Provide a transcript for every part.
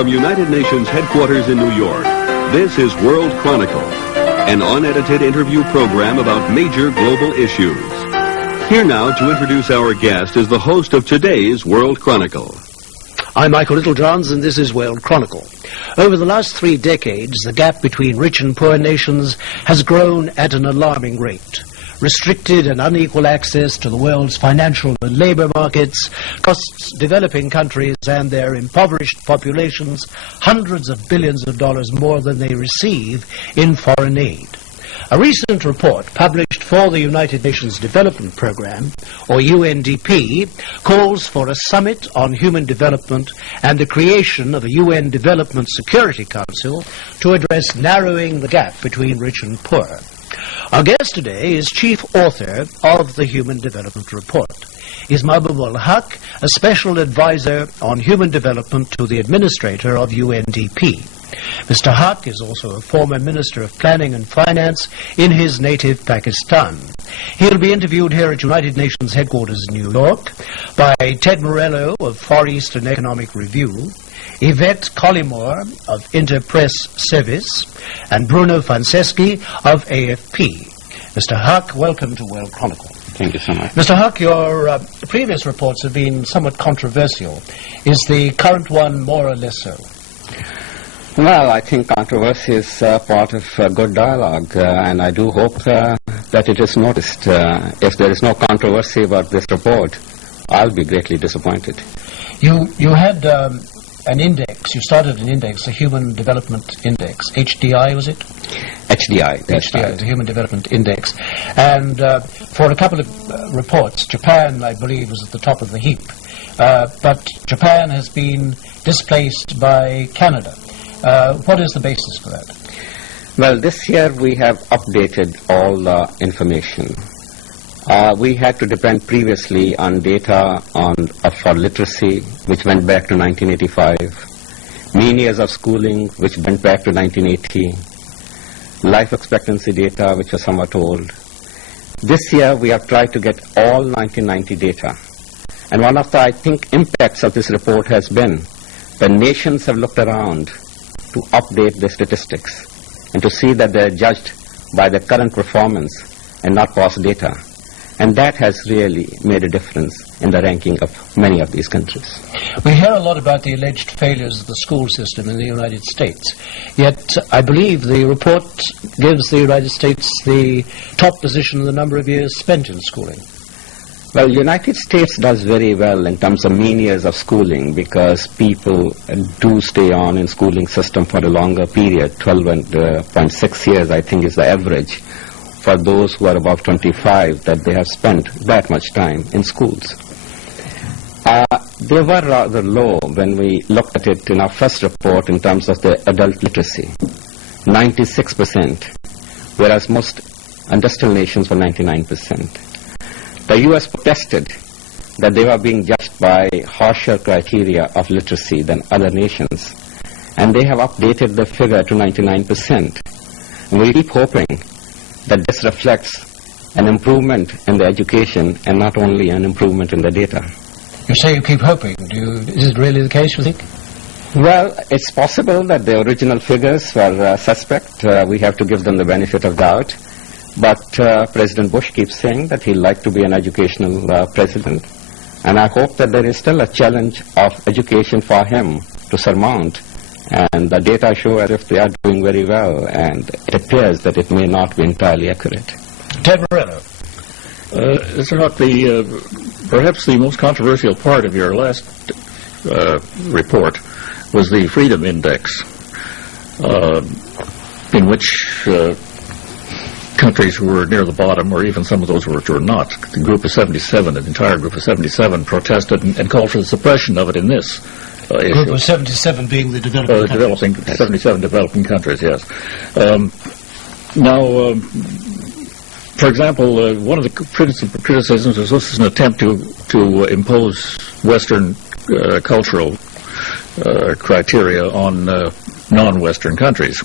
From United Nations headquarters in New York, this is World Chronicle, an unedited interview program about major global issues. Here now to introduce our guest is the host of today's World Chronicle. I'm Michael Littlejohns, and this is World Chronicle. Over the last 3 decades, the gap between rich and poor nations has grown at an alarming rate. Restricted and unequal access to the world's financial and labor markets costs developing countries and their impoverished populations hundreds of billions of dollars more than they receive in foreign aid. A recent report published for the United Nations Development Programme, or UNDP, calls for a summit on human development and the creation of a UN Development Security Council to address narrowing the gap between rich and poor. Our guest today is chief author of the Human Development Report. Is Mahbub al-Haq, a special advisor on human development to the administrator of UNDP. Mr. Haq is also a former Minister of Planning and Finance in his native Pakistan. He'll be interviewed here at United Nations headquarters in New York by Ted Morello of Far Eastern Economic Review, Yvette Collymore of Interpress Service, and Bruno Franceschi of AFP. Mr. Haq, welcome to World Chronicle. Thank you so much. Mr. Haq, your previous reports have been somewhat controversial. Is the current one more or less so? Well, I think controversy is part of good dialogue, and I do hope that it is noticed. If there is no controversy about this report, I'll be greatly disappointed. You had an index. You started an index, a Human Development Index. HDI, was it? HDI. HDI, the Human Development Index. And for a couple of reports, Japan, I believe, was at the top of the heap. But Japan has been displaced by Canada. What is the basis for that? Well, this year we have updated all the information. We had to depend previously on data for literacy, which went back to 1985, mean years of schooling, which went back to 1980, life expectancy data, which was somewhat old. This year we have tried to get all 1990 data. And one of the, I think, impacts of this report has been the nations have looked around to update the statistics and to see that they are judged by their current performance and not past data. And that has really made a difference in the ranking of many of these countries. We hear a lot about the alleged failures of the school system in the United States. Yet, I believe the report gives the United States the top position in the number of years spent in schooling. Well, the United States does very well in terms of mean years of schooling because people do stay on in schooling system for a longer period. 12.6 years, I think, is the average for those who are above 25 that they have spent that much time in schools. They were rather low when we looked at it in our first report in terms of the adult literacy, 96%, whereas most industrial nations were 99%. The U.S. protested that they were being judged by harsher criteria of literacy than other nations, and they have updated the figure to 99%. And we keep hoping that this reflects an improvement in the education and not only an improvement in the data. You say you keep hoping. Is it really the case, you think? Well, it's possible that the original figures were suspect. We have to give them the benefit of doubt. But President Bush keeps saying that he'd like to be an educational president. And I hope that there is still a challenge of education for him to surmount. And the data show as if they are doing very well, and it appears that it may not be entirely accurate. Ted Morello. Mr. Haq, perhaps the most controversial part of your last report was the Freedom Index, in which countries who were near the bottom, or even some of those which were not, the group of 77, the entire group of 77, protested and called for the suppression of it in this issue. Group of 77 being the developing countries. 77 developing countries, yes. Now, for example, one of the criticisms was this is an attempt to impose Western cultural criteria on non-Western countries.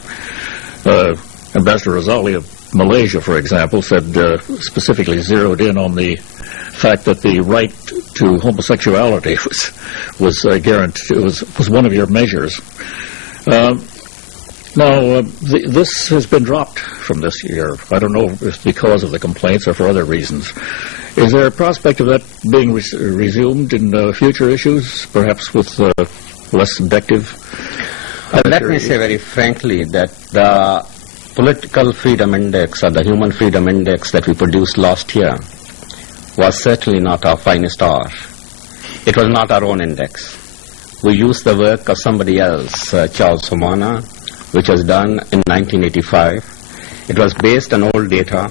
Ambassador Razali of Malaysia, for example, said specifically zeroed in on the fact that the right to homosexuality was guaranteed, was one of your measures. Now, this has been dropped from this year. I don't know if it's because of the complaints or for other reasons. Is there a prospect of that being resumed in future issues, perhaps with less subjective? Let me say very frankly that the Political Freedom Index or the Human Freedom Index that we produced last year was certainly not our finest hour. It was not our own index. We used the work of somebody else, Charles Homana, which was done in 1985. It was based on old data.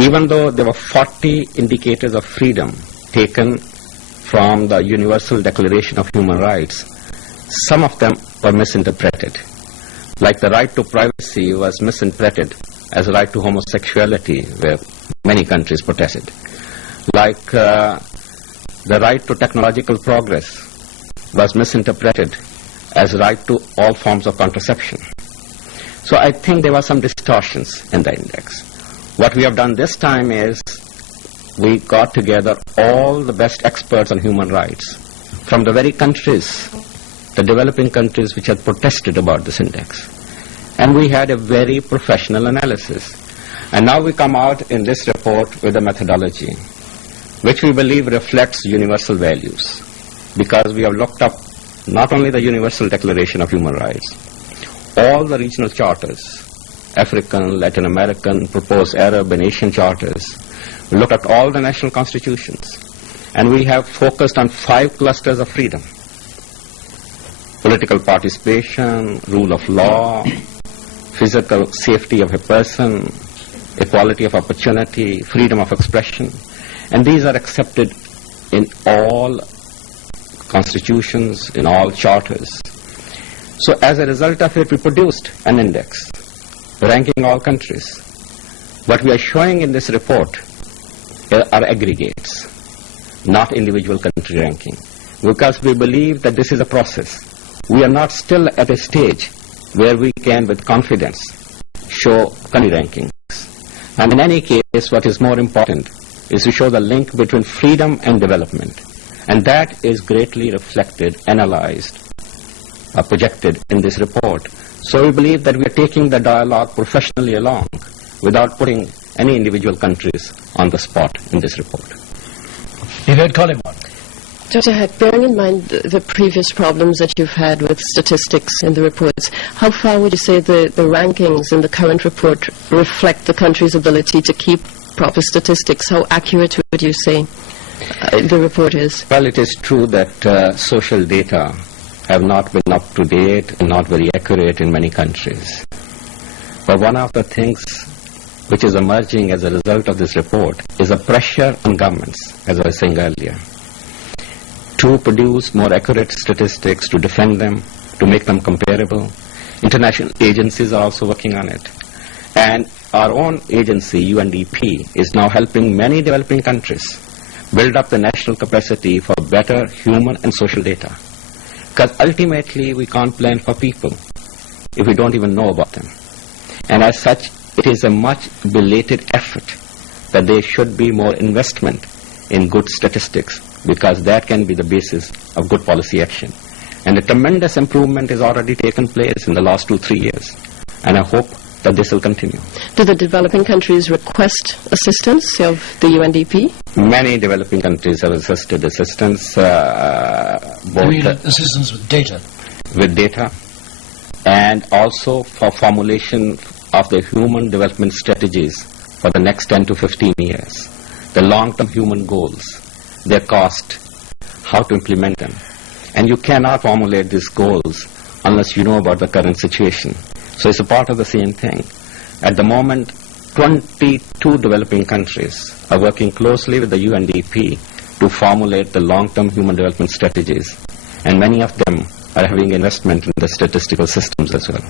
Even though there were 40 indicators of freedom taken from the Universal Declaration of Human Rights, some of them were misinterpreted. Like the right to privacy was misinterpreted as a right to homosexuality, where many countries protested. Like the right to technological progress was misinterpreted as a right to all forms of contraception. So I think there were some distortions in the index. What we have done this time is we got together all the best experts on human rights from the very countries, the developing countries which had protested about this index. And we had a very professional analysis. And now we come out in this report with a methodology which we believe reflects universal values, because we have looked up not only the Universal Declaration of Human Rights, all the regional charters, African, Latin American, proposed Arab and Asian charters. We looked at all the national constitutions, and we have focused on 5 clusters of freedom: political participation, rule of law, physical safety of a person, equality of opportunity, freedom of expression. And these are accepted in all constitutions, in all charters. So as a result of it, we produced an index ranking all countries. What we are showing in this report are aggregates, not individual country ranking, because we believe that this is a process. We are not still at a stage where we can with confidence show country rankings. And in any case, what is more important is to show the link between freedom and development. And that is greatly reflected, analyzed, projected in this report. So we believe that we are taking the dialogue professionally along without putting any individual countries on the spot in this report. Yvette Collymore. Dr. Heck, bearing in mind the previous problems that you've had with statistics in the reports, how far would you say the rankings in the current report reflect the country's ability to keep proper statistics? How accurate would you say the report is? Well, it is true that social data have not been up to date and not very accurate in many countries. But one of the things which is emerging as a result of this report is a pressure on governments, as I was saying earlier, to produce more accurate statistics, to defend them, to make them comparable. International agencies are also working on it. And our own agency, UNDP, is now helping many developing countries build up the national capacity for better human and social data. Because ultimately, we can't plan for people if we don't even know about them. And as such, it is a much belated effort that there should be more investment in good statistics, because that can be the basis of good policy action. And a tremendous improvement has already taken place in the last 2-3 years. And I hope that this will continue. Do the developing countries request assistance of the UNDP? Many developing countries have assisted assistance, Assistance with data? With data, and also for formulation of the human development strategies for the next 10 to 15 years. The long-term human goals, their cost, how to implement them. And you cannot formulate these goals unless you know about the current situation. So it's a part of the same thing. At the moment, 22 developing countries are working closely with the UNDP to formulate the long-term human development strategies. And many of them are having investment in the statistical systems as well.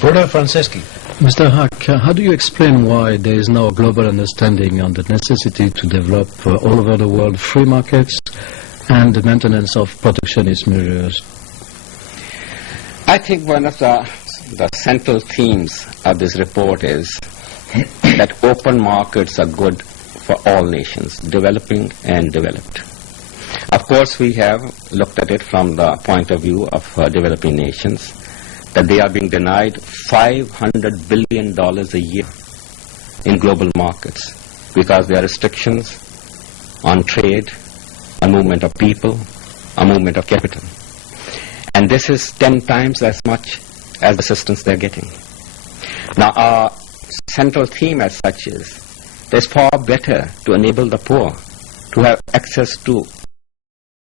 Bruno Franceschi. Mr. Hack, how do you explain why there is now a global understanding on the necessity to develop all over the world free markets and the maintenance of protectionist measures? I think one of the central themes of this report is that open markets are good for all nations, developing and developed. Of course, we have looked at it from the point of view of developing nations, that they are being denied $500 billion a year in global markets because there are restrictions on trade, on movement of people, on movement of capital. And this is 10 times as much as the assistance they're getting. Now, our central theme as such is, it's far better to enable the poor to have access to